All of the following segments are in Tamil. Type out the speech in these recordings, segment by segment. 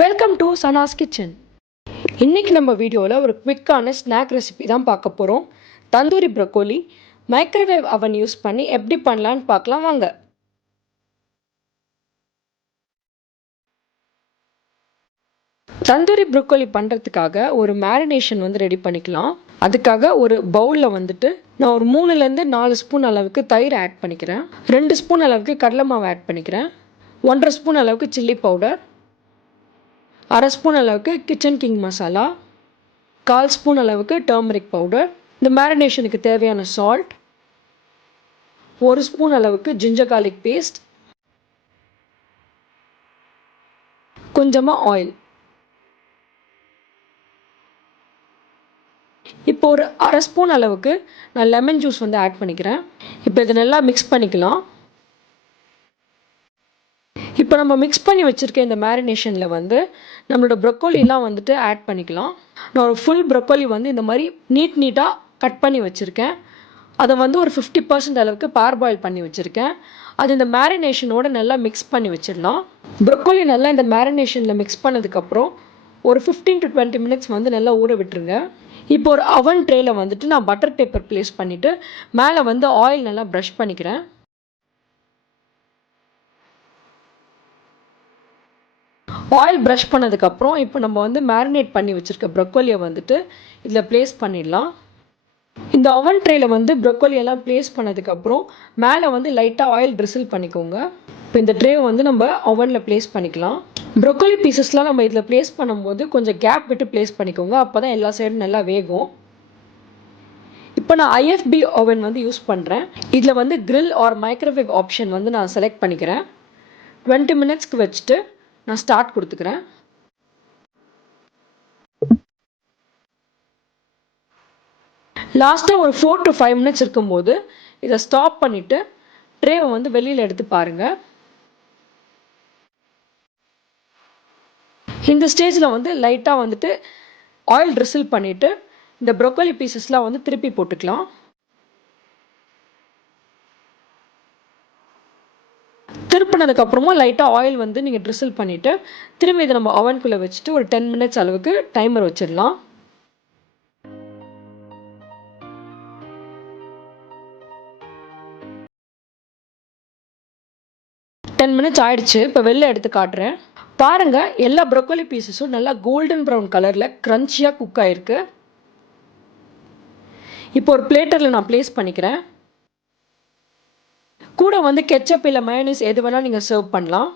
Welcome to Sana's kitchen. இன்றைக்கி நம்ம வீடியோவில் ஒரு குவிக்கான ஸ்நாக் ரெசிபி தான் பார்க்க போகிறோம். தந்தூரி ப்ரொக்கோலி மைக்ரோவேவ் அவன் யூஸ் பண்ணி எப்படி பண்ணலான்னு பார்க்கலாம் வாங்க. தந்தூரி ப்ரொக்கோலி பண்ணுறதுக்காக ஒரு மேரினேஷன் ரெடி பண்ணிக்கலாம். அதுக்காக ஒரு பவுலில் நான் ஒரு 3லேருந்து 4 ஸ்பூன் அளவுக்கு தயிர் ஆட் பண்ணிக்கிறேன். 2 ஸ்பூன் அளவுக்கு கடலை மாவு ஆட் பண்ணிக்கிறேன். 1.5 ஸ்பூன் அளவுக்கு சில்லி பவுடர், 1/2 ஸ்பூன் அளவுக்கு கிச்சன் கிங் மசாலா, 1/4 ஸ்பூன் அளவுக்கு டர்மரிக் பவுடர், இந்த மேரினேஷனுக்கு தேவையான சால்ட், 1 ஸ்பூன் அளவுக்கு ஜிஞ்சர் கார்லிக் பேஸ்ட், கொஞ்சமாக ஆயில். இப்போ ஒரு 1/2 ஸ்பூன் அளவுக்கு நான் லெமன் ஜூஸ் ஆட் பண்ணிக்கிறேன். இப்போ இதை நல்லா மிக்ஸ் பண்ணிக்கலாம். இப்போ நம்ம மிக்ஸ் பண்ணி வச்சுருக்க இந்த மேரினேஷனில் நம்மளோட ப்ரொக்கோலிலாம் ஆட் பண்ணிக்கலாம். நான் ஒரு ஃபுல் ப்ரொக்கோலி இந்த மாதிரி நீட்டாக கட் பண்ணி வச்சுருக்கேன். அதை ஒரு 50% அளவுக்கு பார்பாயில் பண்ணி வச்சுருக்கேன். அது இந்த மேரினேஷனோடு நல்லா மிக்ஸ் பண்ணி வச்சிடலாம். ப்ரொக்கோலி நல்லா இந்த மேரினேஷனில் மிக்ஸ் பண்ணதுக்கப்புறம் ஒரு 15 to 20 மினிட்ஸ் நல்லா ஊற விட்டுருங்க. இப்போ ஒரு அவன் ட்ரேயில் நான் பட்டர் பேப்பர் ப்ளேஸ் பண்ணிவிட்டு மேலே ஆயில் நல்லா ப்ரஷ் பண்ணிக்கிறேன். ஆயில் ப்ரஷ் பண்ணதுக்கப்புறம் இப்போ நம்ம மேரினேட் பண்ணி வச்சுருக்க ப்ரொக்கோலியை இதில் ப்ளேஸ் பண்ணிடலாம். இந்த அவன் ட்ரேயில் ப்ரொக்கோலியெல்லாம் ப்ளேஸ் பண்ணதுக்கப்புறம் மேலே லைட்டாக ஆயில் ட்ரிசில் பண்ணிக்கோங்க. இப்போ இந்த ட்ரேவை நம்ம அவனில் ப்ளேஸ் பண்ணிக்கலாம். ப்ரொக்கோலி பீசஸ்லாம் நம்ம இதில் ப்ளேஸ் பண்ணும்போது கொஞ்சம் கேப் விட்டு ப்ளேஸ் பண்ணிக்கோங்க. அப்போ தான் எல்லா சைடும் நல்லா வேகும். இப்போ நான் ஐஎஃப்பி ஓவன் யூஸ் பண்ணுறேன். இதில் கிரில் ஆர் மைக்ரோவேவ் ஆப்ஷன் நான் செலக்ட் பண்ணிக்கிறேன். 20 மினிட்ஸ்க்கு வச்சுட்டு நான் ஸ்டார்ட் கொடுத்துக்கிறேன். லாஸ்ட்டாக ஒரு 4 to 5 மினிட்ஸ் இருக்கும்போது இதை ஸ்டாப் பண்ணிவிட்டு ட்ரேவை வெளியில் எடுத்து பாருங்கள். இந்த ஸ்டேஜில் லைட்டாக ஆயில் ட்ரிசில் பண்ணிவிட்டு இந்த ப்ரொக்கோலி பீசஸ்லாம் திருப்பி போட்டுக்கலாம். திருப்பினதுக்கப்புறமா லைட்டாக ஆயில் நீங்கள் ட்ரிசில் பண்ணிவிட்டு திரும்பி இதை நம்ம அவனுக்குள்ளே வச்சுட்டு ஒரு 10 மினிட்ஸ் அளவுக்கு டைமர் வச்சிடலாம். மினிட்ஸ் ஆயிடுச்சு. இப்போ வெளில எடுத்து காட்டுறேன். பாருங்கள், எல்லா ப்ரொக்கோலி பீசஸும் நல்லா கோல்டன் ப்ரௌன் கலரில் க்ரன்ச்சியாக குக் ஆகிருக்கு. இப்போ ஒரு பிளேட்டரில் நான் ப்ளேஸ் பண்ணிக்கிறேன். கூட கெச்சப் இல்லை மயோனைஸ் எது வேணால் நீங்கள் சர்வ் பண்ணலாம்.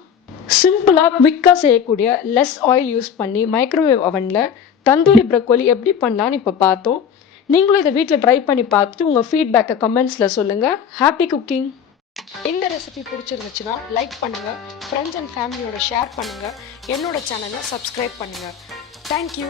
சிம்பிளாக குவிக்காக செய்யக்கூடிய லெஸ் ஆயில் யூஸ் பண்ணி மைக்ரோவேவ் அவனில் தந்தூரி ப்ரொக்கோலி எப்படி பண்ணலான்னு இப்போ பார்த்தோம். நீங்களும் இதை வீட்டில் ட்ரை பண்ணி பார்த்துட்டு உங்கள் ஃபீட்பேக்கை கமெண்ட்ஸில் சொல்லுங்கள். Happy cooking. இந்த ரெசிபி பிடிச்சிருந்துச்சுன்னா லைக் பண்ணுங்கள், ஃப்ரெண்ட்ஸ் அண்ட் ஃபேமிலியோட ஷேர் பண்ணுங்கள், என்னோட சேனலை சப்ஸ்கிரைப் பண்ணுங்கள். தேங்க்யூ.